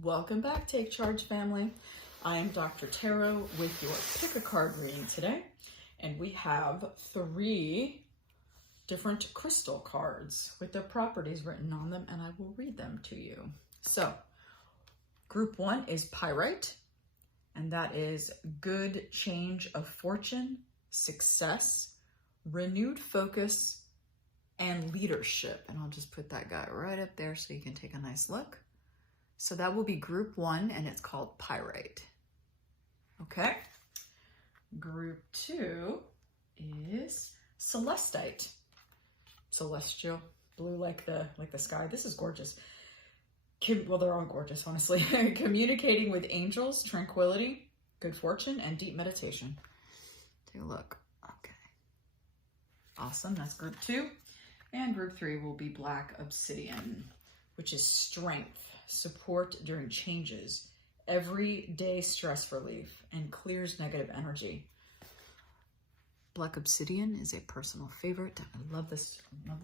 Welcome back, Take Charge family. I am Dr. Tarot with your pick a card reading today, and we have 3 different crystal cards with their properties written on them, and I will read them to you. So, group 1 is Pyrite, and that is good change of fortune, success, renewed focus, and leadership. And I'll just put that guy right up there so you can take a nice look. So that will be group 1, and it's called Pyrite. Okay. Group 2 is Celestite. Celestial, blue like the sky. This is gorgeous. Well, they're all gorgeous, honestly. Communicating with angels, tranquility, good fortune, and deep meditation. Take a look. Okay. Awesome. That's group 2. And group 3 will be Black Obsidian, which is strength, support during changes, everyday stress relief, and clears negative energy. Black Obsidian is a personal favorite. I love this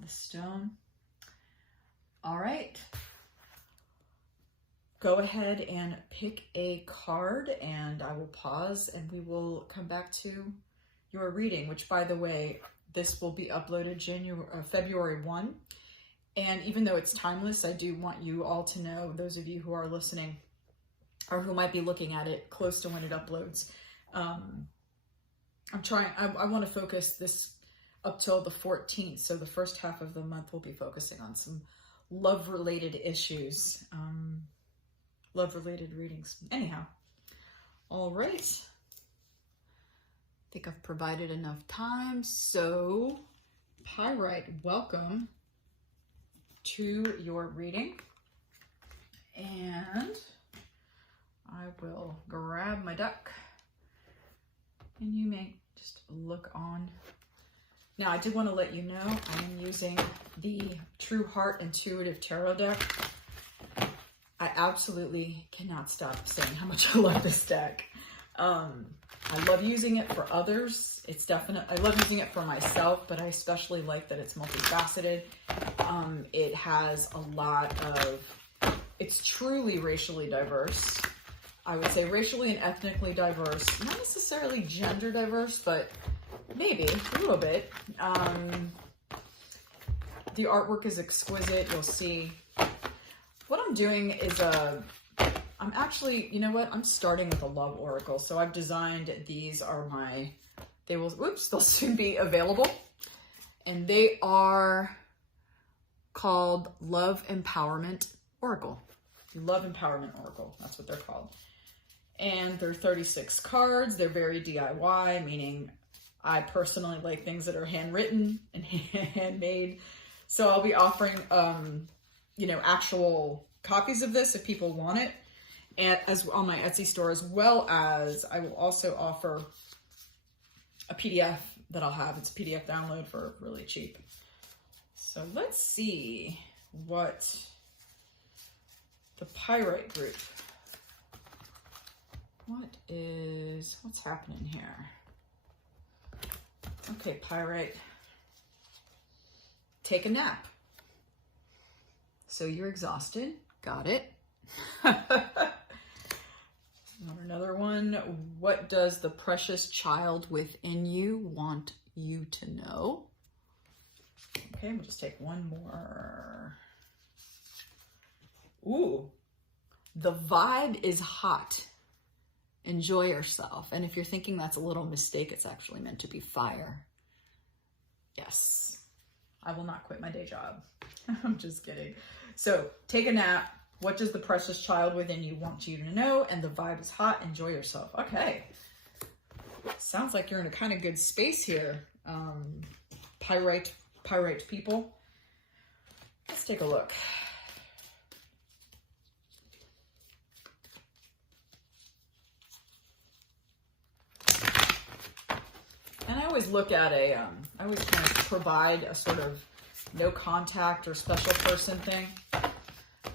stone. All right. Go ahead and pick a card, and I will pause and we will come back to your reading, which, by the way, this will be uploaded February 1. And even though it's timeless, I do want you all to know, those of you who are listening or who might be looking at it close to when it uploads, I want to focus this up till the 14th. So the first half of the month will be focusing on some love-related issues, love-related readings. Anyhow, all right. I think I've provided enough time. So, Pyrite, welcome to your reading, and I will grab my deck, and you may just look on. Now, I did want to let you know I am using the True Heart Intuitive Tarot deck. I absolutely cannot stop saying how much I love this deck. I love using it for others. I love using it for myself, but I especially like that it's multifaceted. It has a lot of, it's truly racially diverse. I would say racially and ethnically diverse, not necessarily gender diverse, but maybe a little bit. The artwork is exquisite. You'll see. What I'm doing is I'm actually, you know what? I'm starting with a love oracle. So I've designed, these are they'll soon be available. And they are called Love Empowerment Oracle. Love Empowerment Oracle, that's what they're called. And they're 36 cards. They're very DIY, meaning I personally like things that are handwritten and handmade. So I'll be offering, actual copies of this if people want it, and as on my Etsy store, as well as I will also offer a PDF that I'll have. It's a PDF download for really cheap. So let's see what the Pyrite group, what's happening here? Okay, Pyrite, take a nap. So you're exhausted. Got it. Another one. What does the precious child within you want you to know? Okay, we'll just take one more. Ooh, the vibe is hot. Enjoy yourself. And if you're thinking that's a little mistake, it's actually meant to be fire. Yes, I will not quit my day job. I'm just kidding. So take a nap. What does the precious child within you want you to know? And the vibe is hot. Enjoy yourself. Okay. Sounds like you're in a kind of good space here. Pyrite people. Let's take a look. And I always look at I always kind of provide a sort of no contact or special person thing.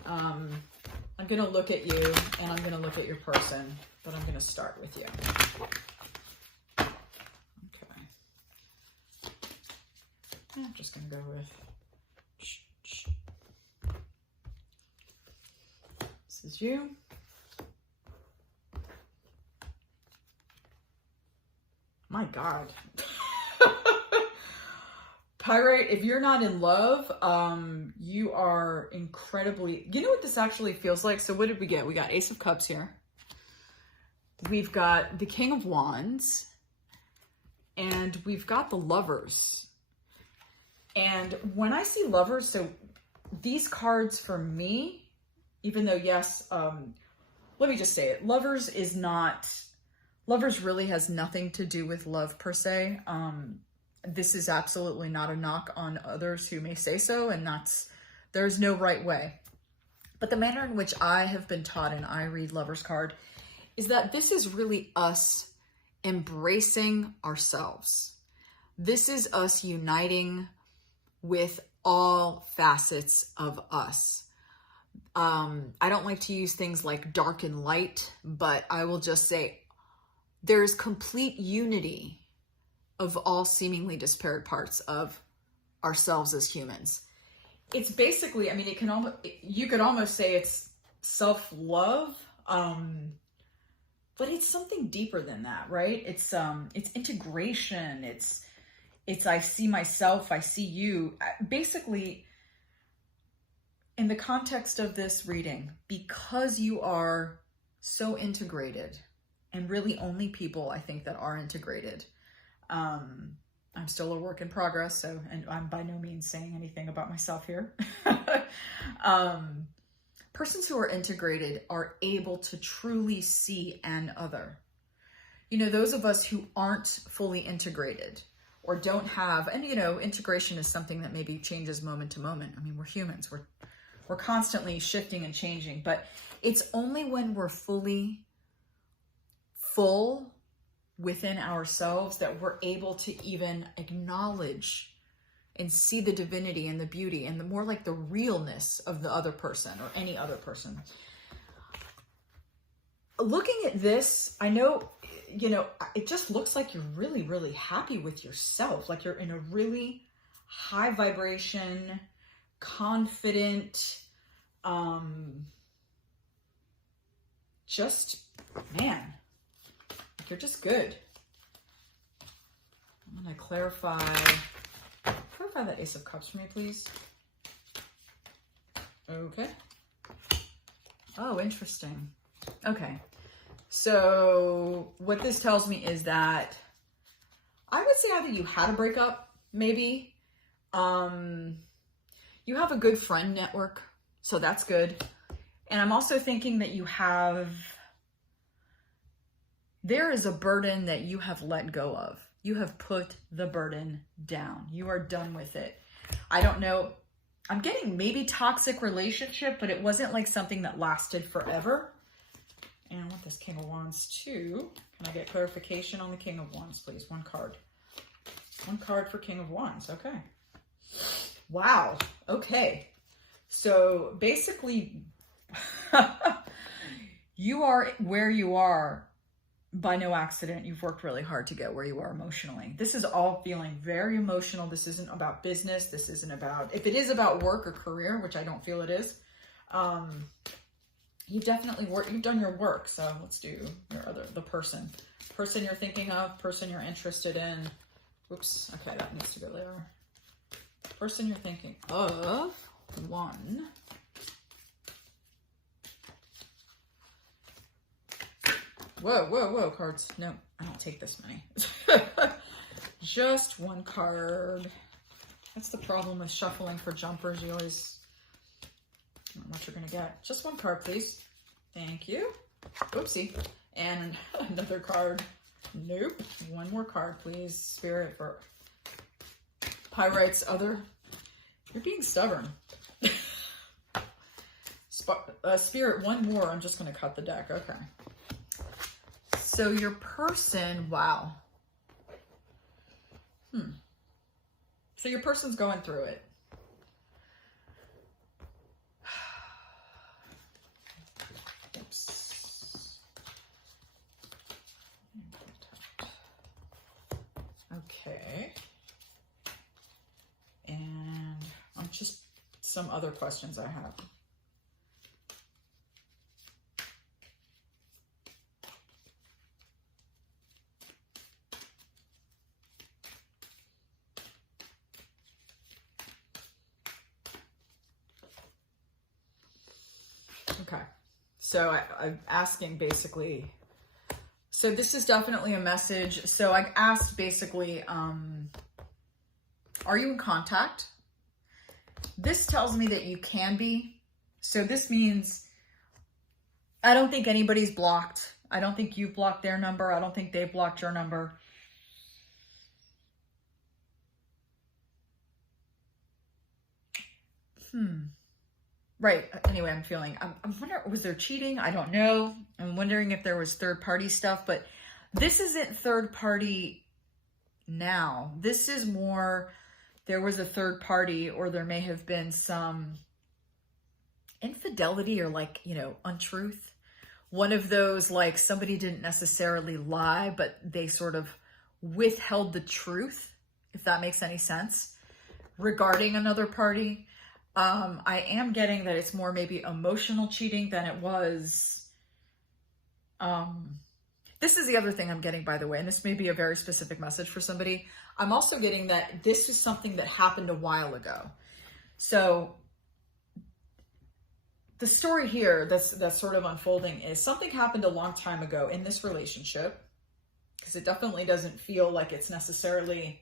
I'm going to look at you and I'm going to look at your person, but I'm going to start with you. Okay. I'm just going to go with This is you. My God. Pyrite, if you're not in love, you are incredibly... You know what this actually feels like? So what did we get? We got Ace of Cups here. We've got the King of Wands. And we've got the Lovers. And when I see Lovers, so these cards for me, even though, yes, let me just say it. Lovers really has nothing to do with love per se. This is absolutely not a knock on others who may say so, and there's no right way. But the manner in which I have been taught, and I read Lover's card, is that this is really us embracing ourselves. This is us uniting with all facets of us. I don't like to use things like dark and light, but I will just say there's complete unity of all seemingly disparate parts of ourselves as humans. It's basically, I mean, you could almost say it's self-love, but it's something deeper than that, right? It's integration. It's I see myself, I see you. Basically, in the context of this reading, because you are so integrated, and really only people, I think, that are integrated. I'm still a work in progress, so, and I'm by no means saying anything about myself here. Persons who are integrated are able to truly see an other. You know, those of us who aren't fully integrated or don't have, and you know, integration is something that maybe changes moment to moment. I mean, we're humans, we're constantly shifting and changing, but it's only when we're fully full within ourselves that we're able to even acknowledge and see the divinity and the beauty and the more like the realness of the other person or any other person. Looking at this, I know, you know, it just looks like you're really, really happy with yourself. Like you're in a really high vibration, confident, just, man, you're just good. I'm going to clarify that Ace of Cups for me, please. Okay. Oh, interesting. Okay. So what this tells me is that I would say either you had a breakup, maybe. You have a good friend network, so that's good. And I'm also thinking that there is a burden that you have let go of. You have put the burden down. You are done with it. I don't know. I'm getting maybe toxic relationship, but it wasn't like something that lasted forever. And I want this King of Wands too. Can I get clarification on the King of Wands, please? One card. One card for King of Wands. Okay. Wow. Okay. So basically, you are where you are by no accident. You've worked really hard to get where you are emotionally. This is all feeling very emotional. This isn't about business. This isn't about, if it is about work or career, which I don't feel it is, you've definitely you've done your work. So let's do the person you're thinking of, person you're interested in. Oops. Okay. That needs to go there. Person you're thinking of, one. Whoa, whoa, whoa, cards. No, I don't take this many. Just one card. That's the problem with shuffling for jumpers. You always don't know what you're going to get. Just one card, please. Thank you. Oopsie. And another card. Nope. One more card, please. Spirit for Pyrite's other. You're being stubborn. Spirit, one more. I'm just going to cut the deck. Okay. So your person, wow. So your person's going through it. Oops. Okay. And just some other questions I have. Okay. So I'm asking basically, so this is definitely a message. So I asked basically, are you in contact? This tells me that you can be. So this means, I don't think anybody's blocked. I don't think you've blocked their number. I don't think they've blocked your number. Right. Anyway, I'm feeling, I'm wondering, was there cheating? I don't know. I'm wondering if there was third party stuff, but this isn't third party now. This is more, there was a third party, or there may have been some infidelity or like, you know, untruth. One of those, like somebody didn't necessarily lie, but they sort of withheld the truth, if that makes any sense, regarding another party. I am getting that it's more maybe emotional cheating than it was. This is the other thing I'm getting, by the way, and this may be a very specific message for somebody. I'm also getting that this is something that happened a while ago. So the story here that's sort of unfolding is something happened a long time ago in this relationship, because it definitely doesn't feel like it's necessarily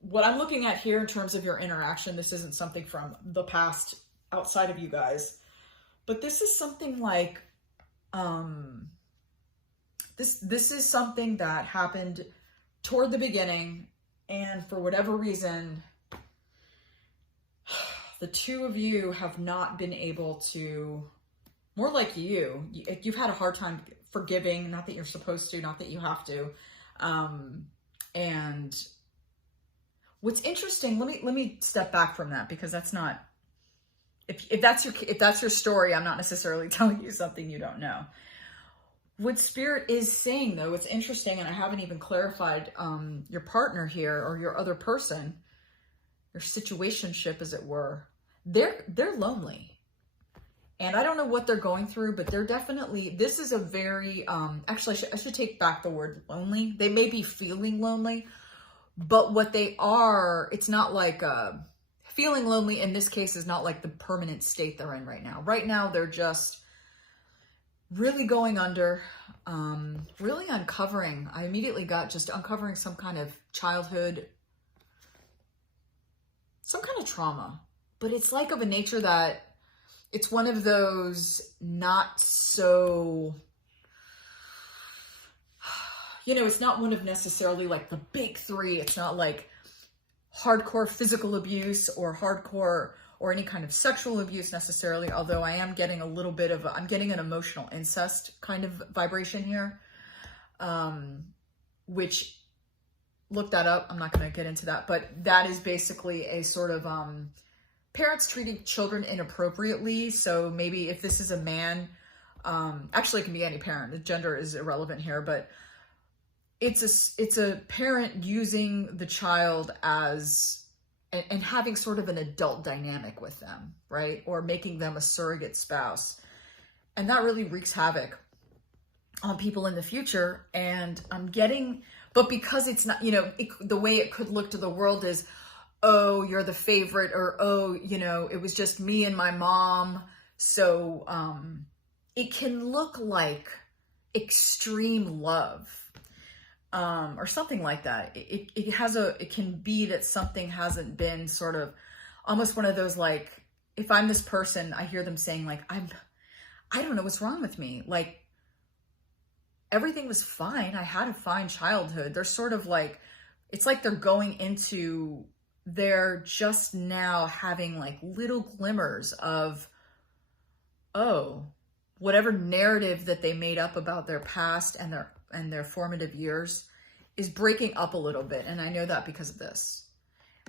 what I'm looking at here in terms of your interaction. This isn't something from the past outside of you guys, but this is something like, this is something that happened toward the beginning, and for whatever reason, the two of you have not been able to, more like you've had a hard time forgiving, not that you're supposed to, not that you have to. And what's interesting, let me step back from that, because that's not, if that's your story, I'm not necessarily telling you something you don't know. What Spirit is saying, though, it's interesting, and I haven't even clarified your partner here, or your other person, your situationship, as it were. They're lonely. And I don't know what they're going through, but they're definitely, this is a very, actually, I should take back the word lonely. They may be feeling lonely, but what they are, it's not like, feeling lonely in this case is not like the permanent state they're in right now. Right now, they're just really going under, really uncovering. I immediately got just uncovering some kind of childhood, some kind of trauma, but it's like of a nature that it's one of those not so, you know, it's not one of necessarily like the big three. It's not like hardcore physical abuse or hardcore or any kind of sexual abuse necessarily, although I am getting a little bit of, I'm getting an emotional incest kind of vibration here, which, look that up. I'm not going to get into that, but that is basically a sort of parents treating children inappropriately. So maybe if this is a man, actually it can be any parent, the gender is irrelevant here, but it's a parent using the child as, and having sort of an adult dynamic with them, right? Or making them a surrogate spouse. And that really wreaks havoc on people in the future. And I'm getting, but because it's not, you know, the way it could look to the world is, oh, you're the favorite, or, oh, you know, it was just me and my mom. So it can look like extreme love. Or something like that. It can be that something hasn't been sort of almost one of those, like, if I'm this person, I hear them saying like, I don't know what's wrong with me. Like, everything was fine. I had a fine childhood. They're sort of like, it's like they're going into, they're just now having like little glimmers of, oh, whatever narrative that they made up about their past and their formative years is breaking up a little bit. And I know that because of this.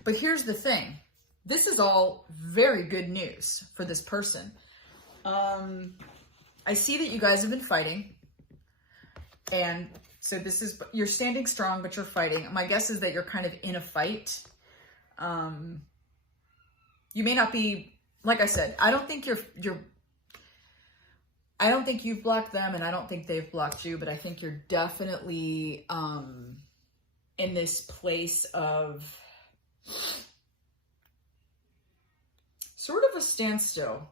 But here's the thing. This is all very good news for this person. I see that you guys have been fighting. And so this is, you're standing strong, but you're fighting. My guess is that you're kind of in a fight. You may not be, like I said, I don't think I don't think you've blocked them, and I don't think they've blocked you, but I think you're definitely in this place of sort of a standstill,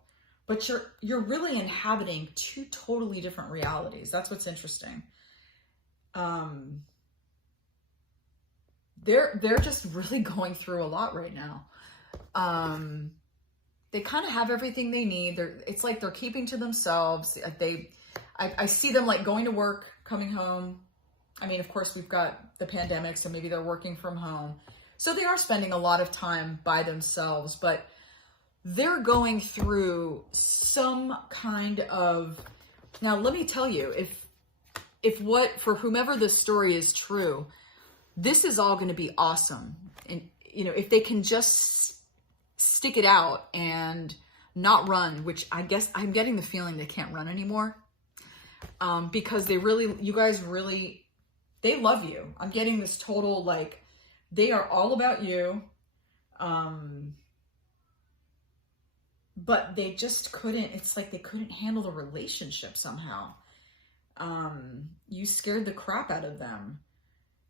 but you're really inhabiting two totally different realities. That's what's interesting. They're just really going through a lot right now. They kind of have everything they need. It's like they're keeping to themselves. I see them like going to work, coming home. I mean, of course, we've got the pandemic, so maybe they're working from home. So they are spending a lot of time by themselves, but they're going through some kind of, now let me tell you, for whomever this story is true, this is all going to be awesome. And, if they can just stick it out and not run, which I guess I'm getting the feeling they can't run anymore. Because you guys really, they love you. I'm getting this total, like, they are all about you. But they just couldn't, it's like they couldn't handle the relationship somehow. You scared the crap out of them.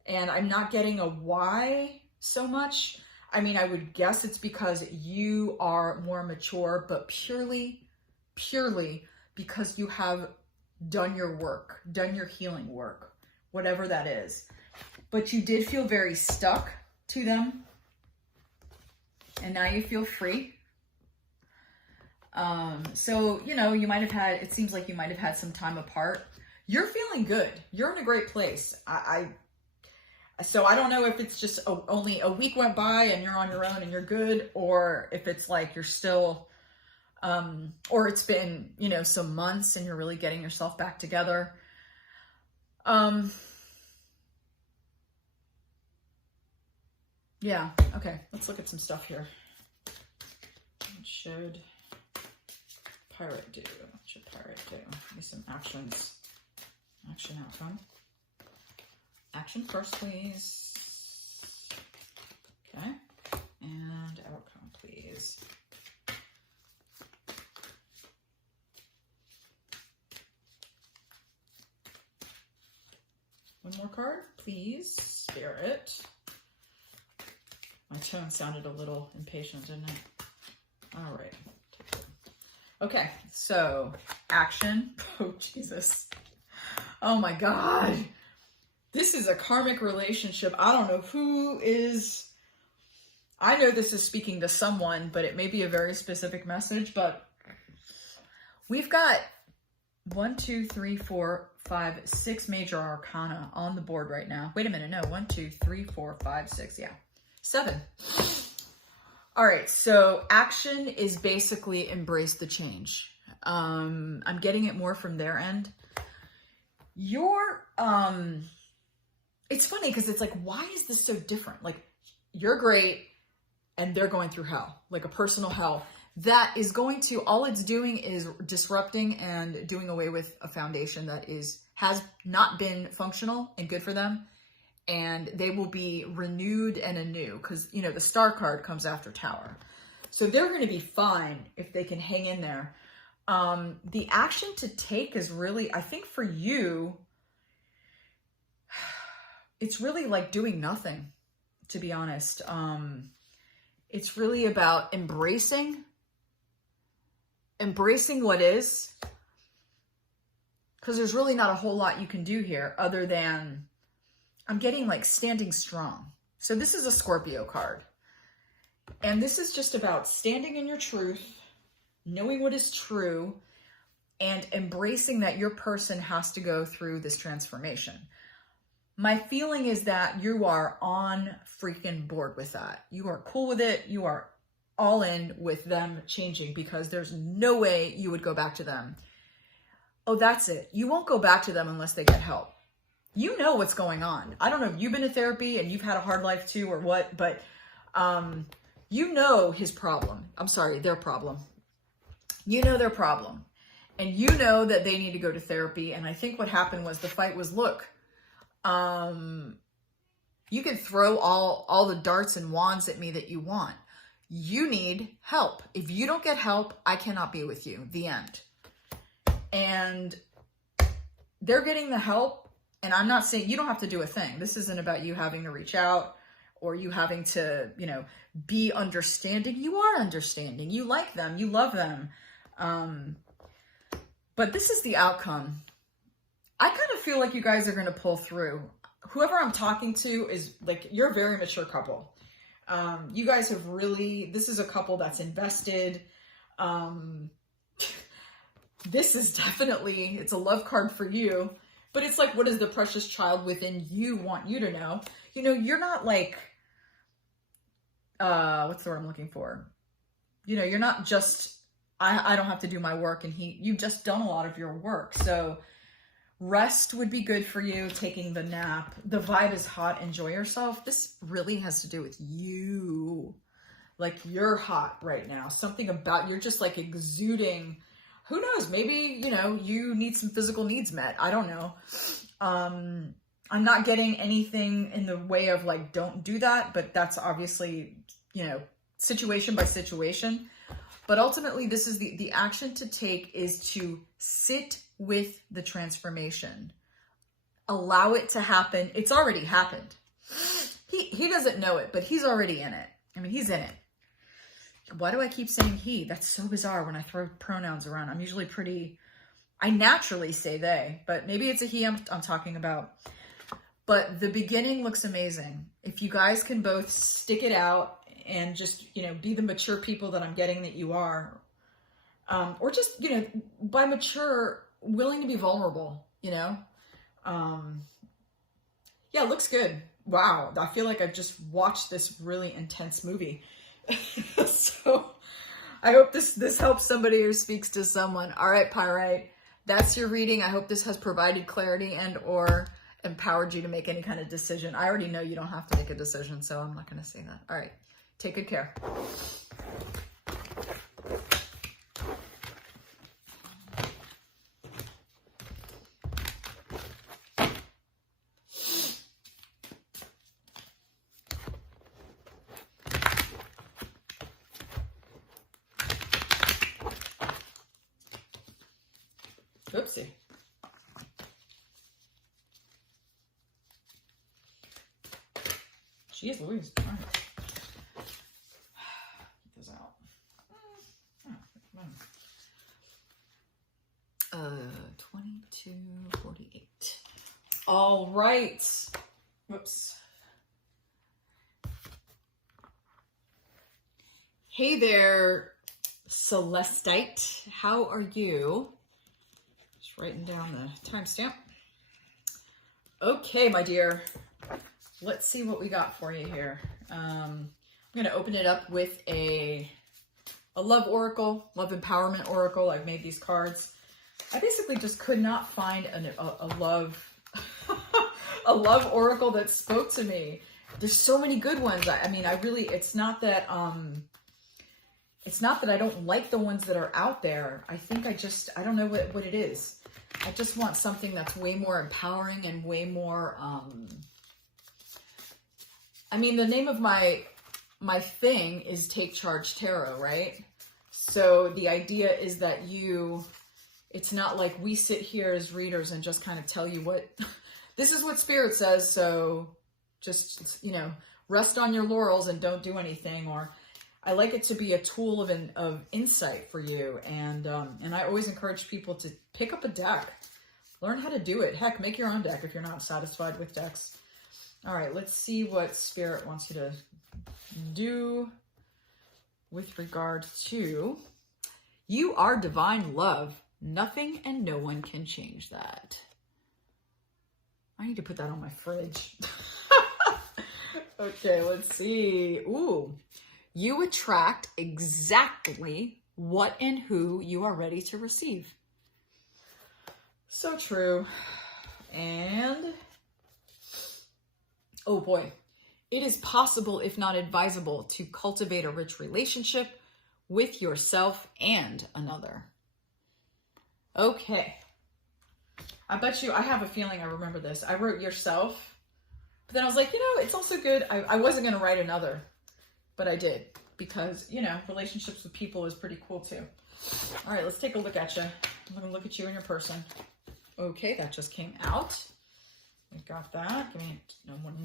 And I'm not getting a why so much. I mean, I would guess it's because you are more mature, but purely because you have done your work, done your healing work, whatever that is. But you did feel very stuck to them. And now you feel free. So, you might have had, it seems like you might have had some time apart. You're feeling good. You're in a great place. So I don't know if it's just only a week went by and you're on your own and you're good, or if it's like you're still, or it's been, some months and you're really getting yourself back together. Yeah. Okay. Let's look at some stuff here. What should Pyrite do? What should Pyrite do? Give me some actions. Action outcome. Action first, please. Okay. And outcome, please. One more card, please. Spirit. My tone sounded a little impatient, didn't it? All right. Okay, so action. Oh, Jesus. Oh, my God. This is a karmic relationship. I don't know who is... I know this is speaking to someone, but it may be a very specific message, but we've got 1, 2, 3, 4, 5, 6 major arcana on the board right now. Wait a minute. No, 1, 2, 3, 4, 5, 6. Yeah. 7. All right. So action is basically embrace the change. I'm getting it more from their end. It's funny because it's like, why is this so different? Like, you're great and they're going through hell, like a personal hell. That is going to, all it's doing is disrupting and doing away with a foundation that has not been functional and good for them. And they will be renewed and anew because, the star card comes after Tower. So they're going to be fine if they can hang in there. The action to take is really, I think for you, it's really like doing nothing, to be honest. It's really about embracing what is, because there's really not a whole lot you can do here other than, I'm getting like standing strong. So this is a Scorpio card. And this is just about standing in your truth, knowing what is true, and embracing that your person has to go through this transformation. My feeling is that you are on freaking board with that. You are cool with it. You are all in with them changing because there's no way you would go back to them. Oh, that's it. You won't go back to them unless they get help. You know what's going on. I don't know if you've been to therapy and you've had a hard life too or what, but you know his problem. I'm sorry, their problem. You know their problem. And you know that they need to go to therapy. And I think what happened was the fight was, look, you can throw all the darts and wands at me that you want. You need help. If you don't get help, I cannot be with you. The end. And they're getting the help. And I'm not saying you don't have to do a thing. This isn't about you having to reach out or you having to, be understanding. You are understanding. You like them. You love them. But this is the outcome. I kind of feel like you guys are going to pull through. Whoever I'm talking to is like, you're a very mature couple. You guys have really, this is a couple that's invested. This is definitely, it's a love card for you, but it's like, what does the precious child within you want you to know? You know, you're not like, what's the word I'm looking for? You know, you're not just, I don't have to do my work and you've just done a lot of your work. So rest would be good for you, taking the nap. The vibe is hot, enjoy yourself. This really has to do with you. Like you're hot right now. Something about, you're just like exuding. Who knows? Maybe, you know, you need some physical needs met. I don't know. I'm not getting anything in the way of like, don't do that, but that's obviously, you know, situation by situation. But ultimately, this is the action to take is to sit with the transformation. Allow it to happen. It's already happened. He doesn't know it, but he's already in it. I mean, he's in it. Why do I keep saying he? That's so bizarre when I throw pronouns around. I'm usually I naturally say they, but maybe it's a he I'm talking about. But the beginning looks amazing. If you guys can both stick it out and just, you know, be the mature people that I'm getting that you are, or just, you know, by mature, willing to be vulnerable, you know? Yeah, it looks good. Wow. I feel like I've just watched this really intense movie. So I hope this helps somebody or speaks to someone. All right, Pyrite, that's your reading. I hope this has provided clarity and or empowered you to make any kind of decision. I already know you don't have to make a decision, so I'm not going to say that. All right, take good care. Oopsie. Jeez Louise. All right. Get this out. 2248. All right. Whoops. Hey there, Celestite. How are you? Just writing down the timestamp. Okay, my dear. Let's see what we got for you here. I'm going to open it up with a love oracle, love empowerment oracle. I've made these cards. I basically just could not find a love a love oracle that spoke to me. There's so many good ones. I mean, it's not that I don't like the ones that are out there. I think I don't know what it is. I just want something that's way more empowering and way more, I mean, the name of my thing is TakeChargeTarot, right? So the idea is that it's not like we sit here as readers and just kind of tell you what, this is what Spirit says, so just, you know, rest on your laurels and don't do anything. Or I like it to be a tool of insight for you. And I always encourage people to pick up a deck, learn how to do it. Heck, make your own deck if you're not satisfied with decks. All right, let's see what Spirit wants you to do with regard to you are divine love. Nothing and no one can change that. I need to put that on my fridge. Okay, let's see. Ooh, you attract exactly what and who you are ready to receive. So true. And oh boy, it is possible, if not advisable, to cultivate a rich relationship with yourself and another. Okay. I bet you, I have a feeling I remember this. I wrote yourself, but then I was like, you know, it's also good. I wasn't going to write another, but I did because, you know, relationships with people is pretty cool too. All right, let's take a look at you. I'm going to look at you and your person. Okay, that just came out. I got that. Give me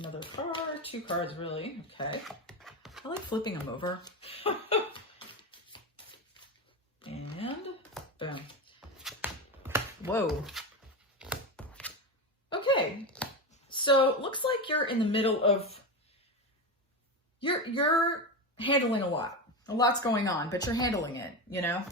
another card. 2 cards, really. Okay. I like flipping them over. And Whoa. Okay. So looks like you're in the middle of, you're handling a lot. A lot's going on, but you're handling it, you know?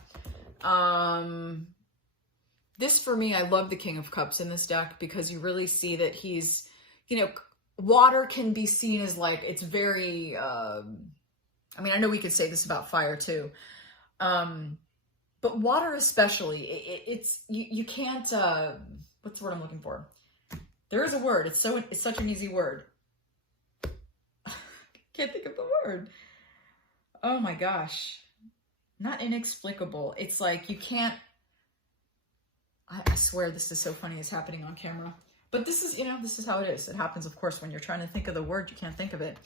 This for me, I love the King of Cups in this deck because you really see that he's, you know, water can be seen as like, it's very, I mean, I know we could say this about fire too. But water especially, it's, you can't, what's the word I'm looking for? There is a word. It's such an easy word. Can't think of the word. Oh my gosh. Not inexplicable. It's like you can't, I swear this is so funny it's happening on camera. But this is, you know, this is how it is. It happens, of course, when you're trying to think of the word, you can't think of it.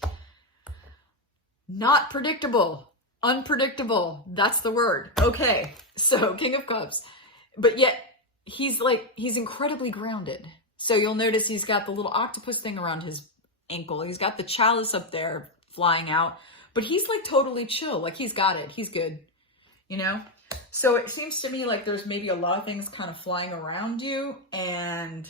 Not predictable. Unpredictable. That's the word. Okay. So King of Cups. But yet he's incredibly grounded. So you'll notice he's got the little octopus thing around his ankle. He's got the chalice up there flying out. But he's like totally chill. Like he's got it. He's good. You know? So it seems to me like there's maybe a lot of things kind of flying around you and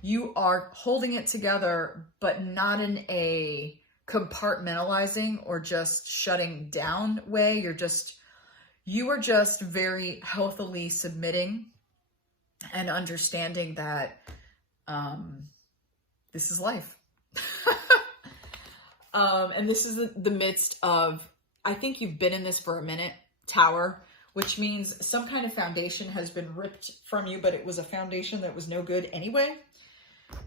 you are holding it together, but not in a compartmentalizing or just shutting down way. You are just very healthily submitting and understanding that this is life. And this is the midst of, I think you've been in this for a minute, Tower, which means some kind of foundation has been ripped from you, but it was a foundation that was no good anyway.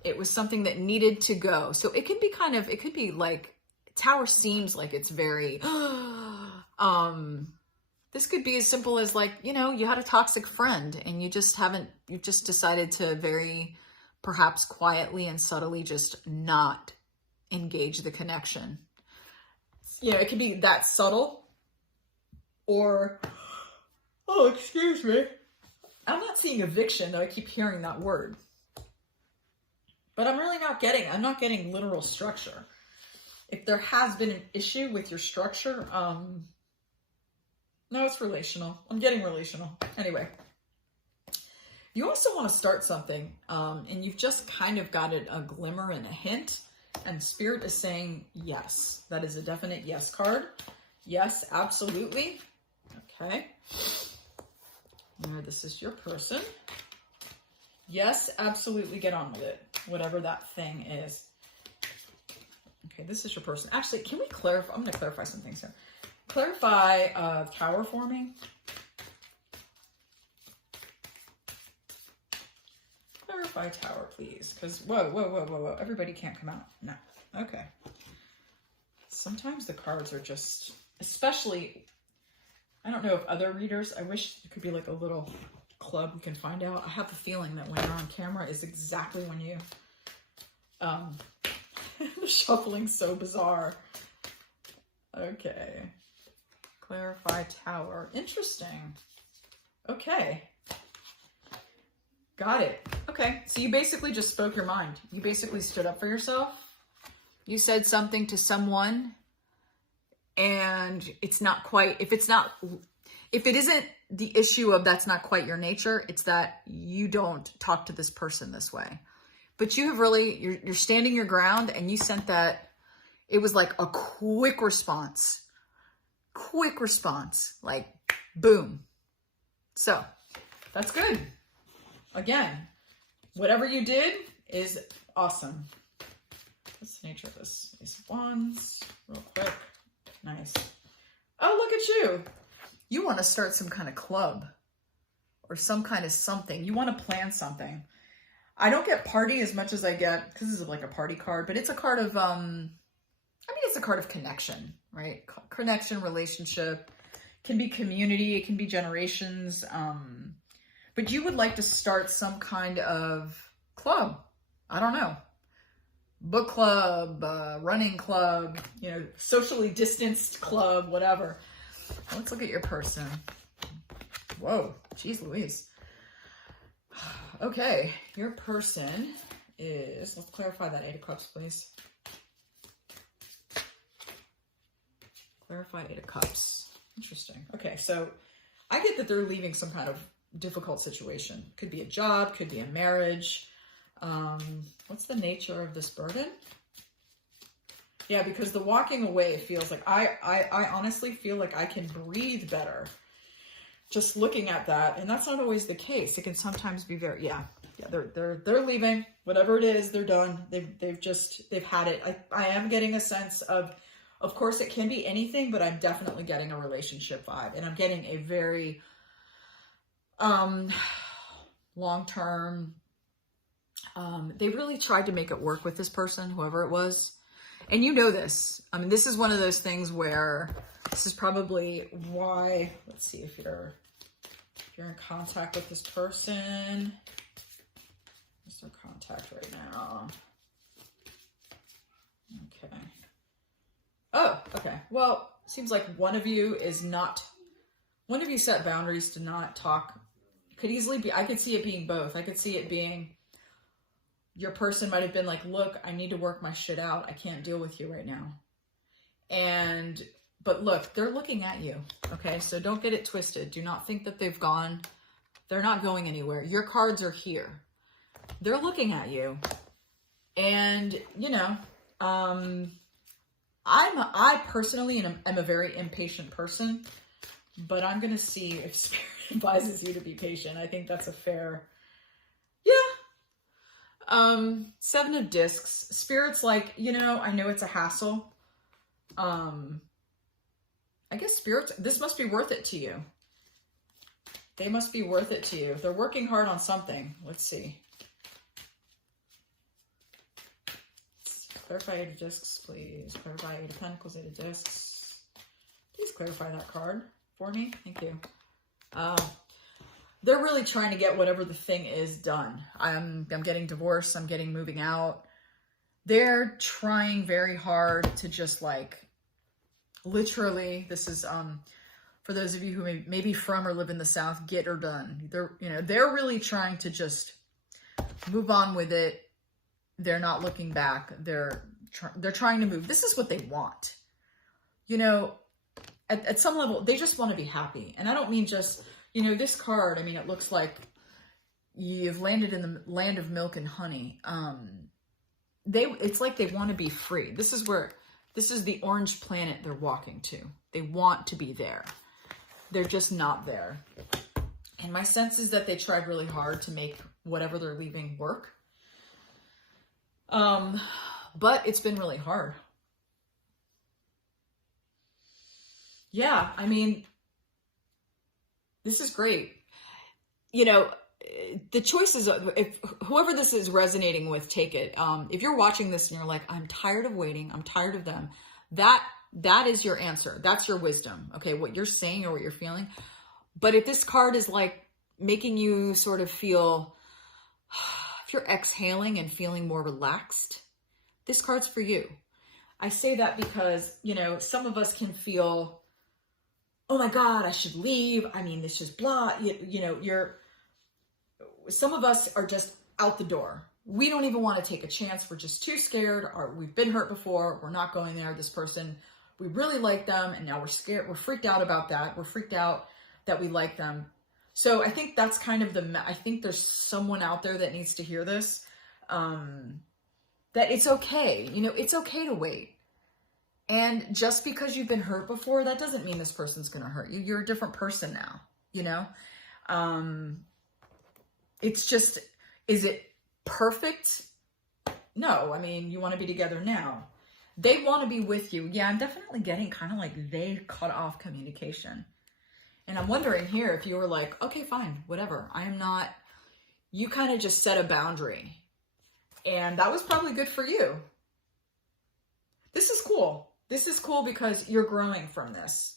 It was something that needed to go. So it could be kind of, it could be like, Tower seems like it's very, this could be as simple as like, you know, you had a toxic friend and you've just decided to very perhaps quietly and subtly just not engage the connection. You know, it could be that subtle or, oh, excuse me. I'm not seeing eviction, though I keep hearing that word. But I'm really not getting literal structure. If there has been an issue with your structure, no, it's relational. I'm getting relational. Anyway, you also want to start something, and you've just kind of got a glimmer and a hint, and Spirit is saying yes. That is a definite yes card. Yes, absolutely. Okay. Now, this is your person. Yes, absolutely get on with it. Whatever that thing is. Okay, this is your person. Actually, can we clarify? I'm going to clarify some things here. Clarify tower forming. Clarify tower, please. Because, whoa. Everybody can't come out. No. Okay. Sometimes the cards are just, especially, I don't know if other readers, I wish it could be like a little club you can find out. I have the feeling that when you're on camera is exactly when you, the shuffling's so bizarre. Okay. Clarify tower. Interesting. Okay. Got it. Okay. So you basically just spoke your mind. You basically stood up for yourself. You said something to someone and it's not quite, if it isn't the issue of that's not quite your nature, it's that you don't talk to this person this way. But you have really, you're standing your ground and you sent that, it was like a quick response, like boom. So that's good. Again, whatever you did is awesome. What's the nature of this? Ace of Wands, real quick. Nice. Oh, look at you. You want to start some kind of club or some kind of something. You want to plan something. I don't get party as much as I get, because this is like a party card, but it's a card of, it's a card of connection, right? Connection, relationship, can be community, it can be generations. But you would like to start some kind of club. I don't know. Book club, running club, you know, socially distanced club, whatever. Let's look at your person. Whoa, geez Louise. Okay, your person is, let's clarify that Eight of Cups, please. Clarify Eight of Cups. Interesting. Okay, so I get that they're leaving some kind of difficult situation. Could be a job, could be a marriage. What's the nature of this burden? Yeah, because the walking away feels like, I honestly feel like I can breathe better just looking at that. And that's not always the case. It can sometimes be very, yeah, they're leaving, whatever it is, they're done. They've had it. I am getting a sense of course it can be anything, but I'm definitely getting a relationship vibe, and I'm getting a very, long-term, they really tried to make it work with this person, whoever it was. And you know this. I mean, this is one of those things where this is probably why, let's see if you're in contact with this person. What's their contact right now? Okay. Oh, okay. Well, seems like one of you set boundaries to not talk. Could easily be, I could see it being both. I could see it being, your person might have been like, look, I need to work my shit out. I can't deal with you right now. But look, they're looking at you. Okay. So don't get it twisted. Do not think that they've gone. They're not going anywhere. Your cards are here. They're looking at you. And, you know, I personally am a very impatient person, but I'm going to see if Spirit advises you to be patient. I think that's a fair, yeah. 7 of Discs. Spirit's like, you know, I know it's a hassle. I guess Spirit's, this must be worth it to you. They must be worth it to you. They're working hard on something. Let's see. Clarify 8 of Discs, please. Clarify 8 of Pentacles, 8 of Discs. Please clarify that card for me. Thank you. They're really trying to get whatever the thing is done. I'm getting divorced. I'm getting moving out. They're trying very hard to just like, literally, this is, for those of you who may be from or live in the South, get her done. They're really trying to just move on with it. They're not looking back. They're trying to move. This is what they want. You know, at some level, they just want to be happy. And I don't mean just, you know, this card, I mean, it looks like you've landed in the land of milk and honey. It's like they want to be free. This is the orange planet they're walking to. They want to be there. They're just not there. And my sense is that they tried really hard to make whatever they're leaving work. But it's been really hard. Yeah, I mean, this is great. You know, the choices, if whoever this is resonating with, take it. If you're watching this and you're like, I'm tired of waiting, I'm tired of them, that is your answer. That's your wisdom. Okay, what you're saying or what you're feeling. But if this card is like making you sort of feel, if you're exhaling and feeling more relaxed, this card's for you. I say that because, you know, some of us can feel, oh my God, I should leave. I mean, it's just blah. Some of us are just out the door. We don't even want to take a chance. We're just too scared, or we've been hurt before. We're not going there. This person, we really like them, and now we're scared. We're freaked out about that. We're freaked out that we like them. So I think that's kind of I think there's someone out there that needs to hear this, that it's okay. You know, it's okay to wait. And just because you've been hurt before, that doesn't mean this person's going to hurt you. You're a different person now, you know? It's just, is it perfect? No, I mean, you want to be together now. They want to be with you. Yeah, I'm definitely getting kind of like they cut off communication. And I'm wondering here if you were like, okay, fine, whatever. I am not, you kind of just set a boundary. And that was probably good for you. This is cool. This is cool because you're growing from this,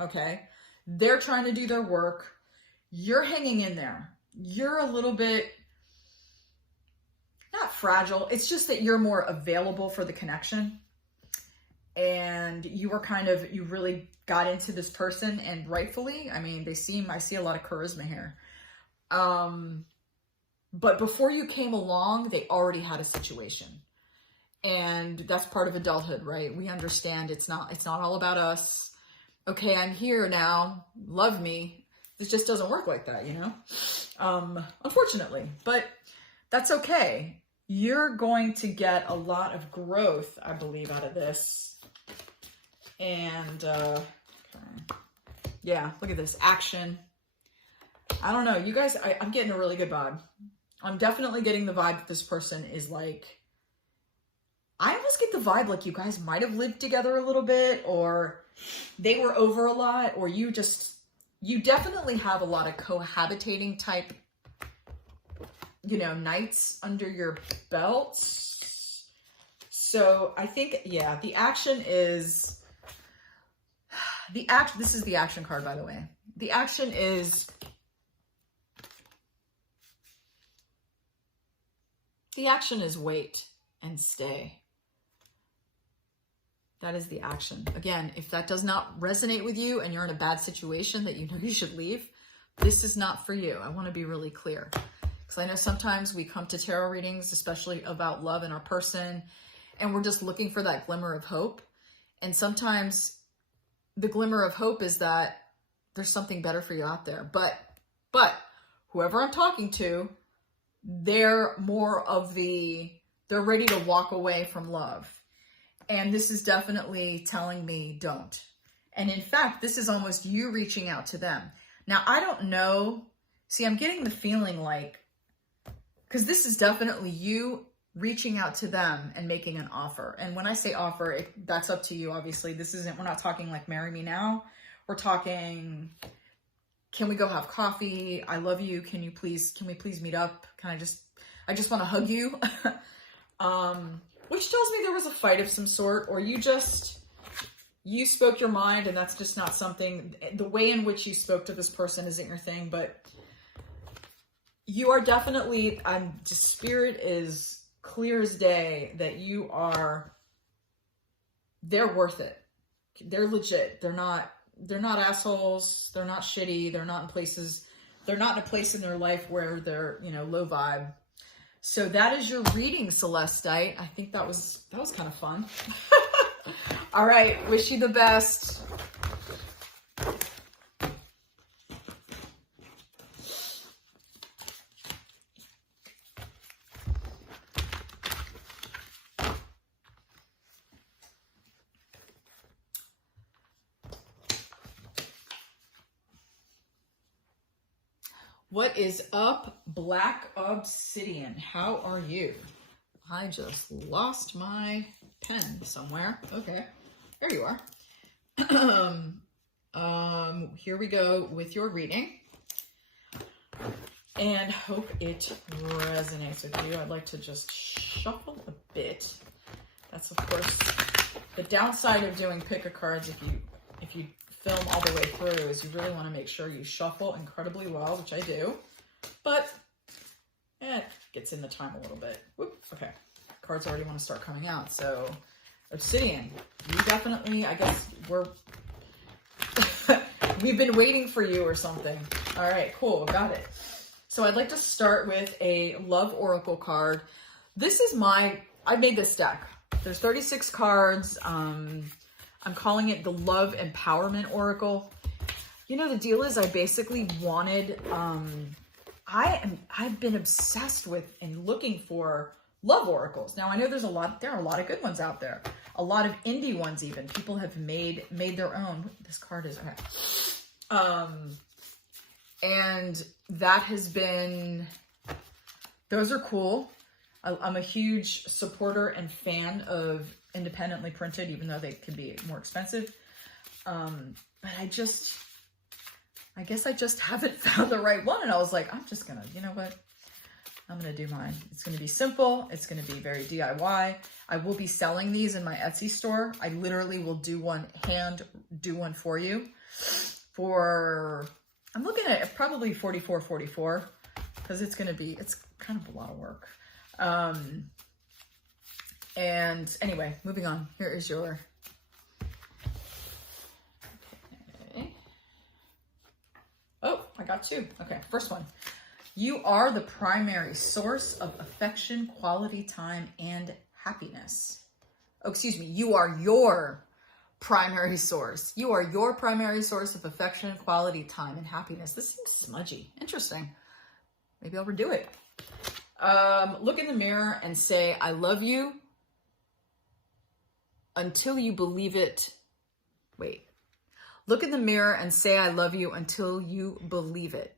okay? They're trying to do their work. You're hanging in there. You're a little bit, not fragile. It's just that you're more available for the connection. And you were you really got into this person, and rightfully, I mean, I see a lot of charisma here. But before you came along, they already had a situation. And that's part of adulthood, right? We understand it's not all about us. Okay, I'm here now. Love me. It just doesn't work like that, you know? Unfortunately, but that's okay. You're going to get a lot of growth, I believe, out of this. And, okay. Yeah, look at this, action. I don't know, you guys, I'm getting a really good vibe. I'm definitely getting the vibe that this person is like, I almost get the vibe like you guys might have lived together a little bit, or they were over a lot, or you definitely have a lot of cohabitating type, you know, nights under your belts. So I think, yeah, the action is, this is the action card, by the way. The action is, wait and stay. That is the action. Again, if that does not resonate with you and you're in a bad situation that you know you should leave, this is not for you. I want to be really clear. Because I know sometimes we come to tarot readings, especially about love in our person, and we're just looking for that glimmer of hope. And sometimes the glimmer of hope is that there's something better for you out there. But whoever I'm talking to, they're they're ready to walk away from love. And this is definitely telling me don't. And in fact, this is almost you reaching out to them. Now, I don't know. See, I'm getting the feeling like, because this is definitely you reaching out to them and making an offer. And when I say offer, that's up to you, obviously. We're not talking like marry me now. We're talking, can we go have coffee? I love you. Can we please meet up? I just want to hug you. Which tells me there was a fight of some sort, or you spoke your mind and that's just not something, the way in which you spoke to this person isn't your thing, but you are definitely, spirit is clear as day that they're worth it. They're legit. They're not assholes. They're not shitty. They're not in a place in their life where they're, you know, low vibe. So that is your reading, Celestite. I think that was kind of fun. All right, wish you the best. What is up, Black Obsidian? How are you? I just lost my pen somewhere. Okay, there you are. Here we go with your reading. And hope it resonates with you. I'd like to just shuffle a bit. That's, of course, the downside of doing pick-a-cards if you film all the way through is you really want to make sure you shuffle incredibly well, which I do, but it gets in the time a little bit. Whoop, okay, cards already want to start coming out. So Obsidian, you definitely, I guess we've been waiting for you or something. All right, cool, got it. So I'd like to start with a love oracle card. This is I made this deck. There's 36 cards. I'm calling it the Love Empowerment Oracle. You know, the deal is I basically wanted, I've been obsessed with and looking for love oracles. Now I know there are a lot of good ones out there. A lot of indie ones even. People have made their own. This card is, okay. And that has been, those are cool. I'm a huge supporter and fan of independently printed, even though they can be more expensive. But I guess I just haven't found the right one. And I was like, I'm just gonna, you know what? I'm gonna do mine. It's gonna be simple. It's gonna be very DIY. I will be selling these in my Etsy store. I literally will do one for you for, I'm looking at probably $44.44 because it's kind of a lot of work. And anyway, moving on. Here is your, okay. Oh, I got two. Okay, first one. You are the primary source of affection, quality time, and happiness. Oh, excuse me. You are your primary source. You are your primary source of affection, quality time, and happiness. This seems smudgy. Interesting. Maybe I'll redo it. Look in the mirror and say, I love you until you believe it. Wait. Look in the mirror and say, I love you until you believe it.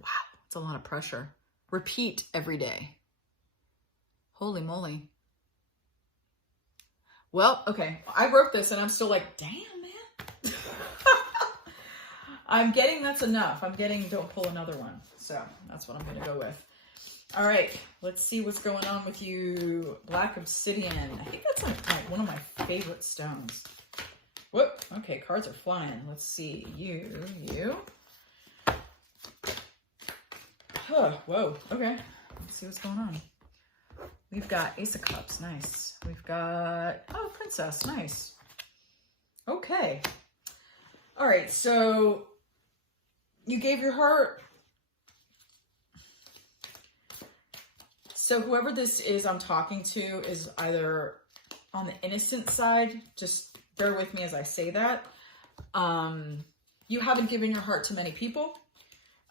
Wow, it's a lot of pressure. Repeat every day. Holy moly. Well, okay. I wrote this and I'm still like, damn, man. I'm getting that's enough. I'm getting don't pull another one. So that's what I'm going to go with. All right. Let's see what's going on with you. Black Obsidian. I think that's like one of my favorite stones. Whoop. Okay. Cards are flying. Let's see. You. Huh. Whoa. Okay. Let's see what's going on. We've got Ace of Cups. Nice. We've got, oh, Princess. Nice. Okay. All right. So you gave your heart. So whoever this is I'm talking to is either on the innocent side. Just bear with me as I say that. You haven't given your heart to many people.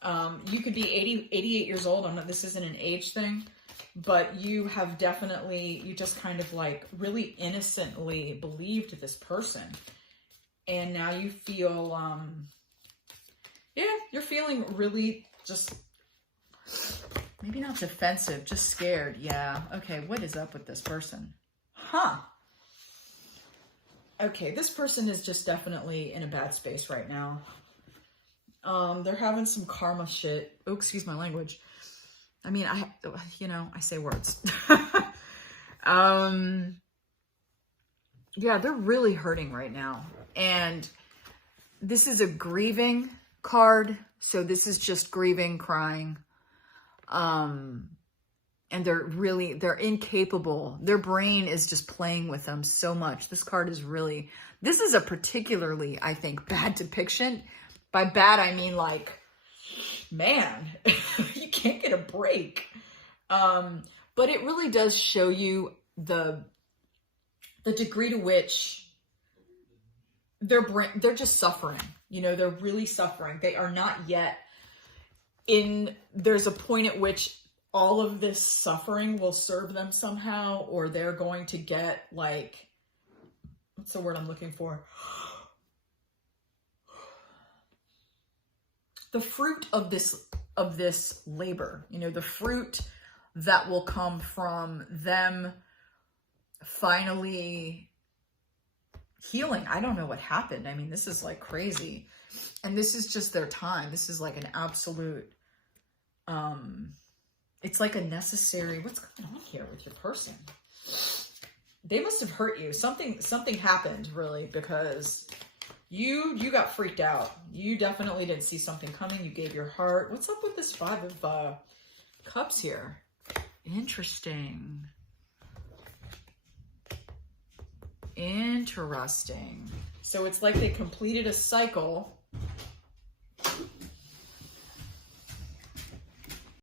You could be 88 years old. This isn't an age thing. But you have definitely, you just kind of like really innocently believed this person. And now you feel, yeah, you're feeling really just, maybe not defensive, just scared. Yeah. Okay. What is up with this person? Huh. Okay. This person is just definitely in a bad space right now. They're having some karma shit. Oh, excuse my language. I mean, I say words. Yeah, they're really hurting right now. And this is a grieving card. So this is just grieving, crying. And they're incapable. Their brain is just playing with them so much. This card is really, this is a particularly, I think, bad depiction. By bad, I mean like, man, you can't get a break. But it really does show you the degree to which they're just suffering. You know, they're really suffering. They are not yet there's a point at which all of this suffering will serve them somehow, or they're going to get like, what's the word I'm looking for? The fruit of this labor, you know, the fruit that will come from them finally healing. I don't know what happened. I mean, this is like crazy. And this is just their time. This is like an absolute, it's like a necessary, what's going on here with your person? They must have hurt you. Something happened really, because you got freaked out. You definitely didn't see something coming. You gave your heart. What's up with this 5 of Cups here? Interesting. Interesting. So it's like they completed a cycle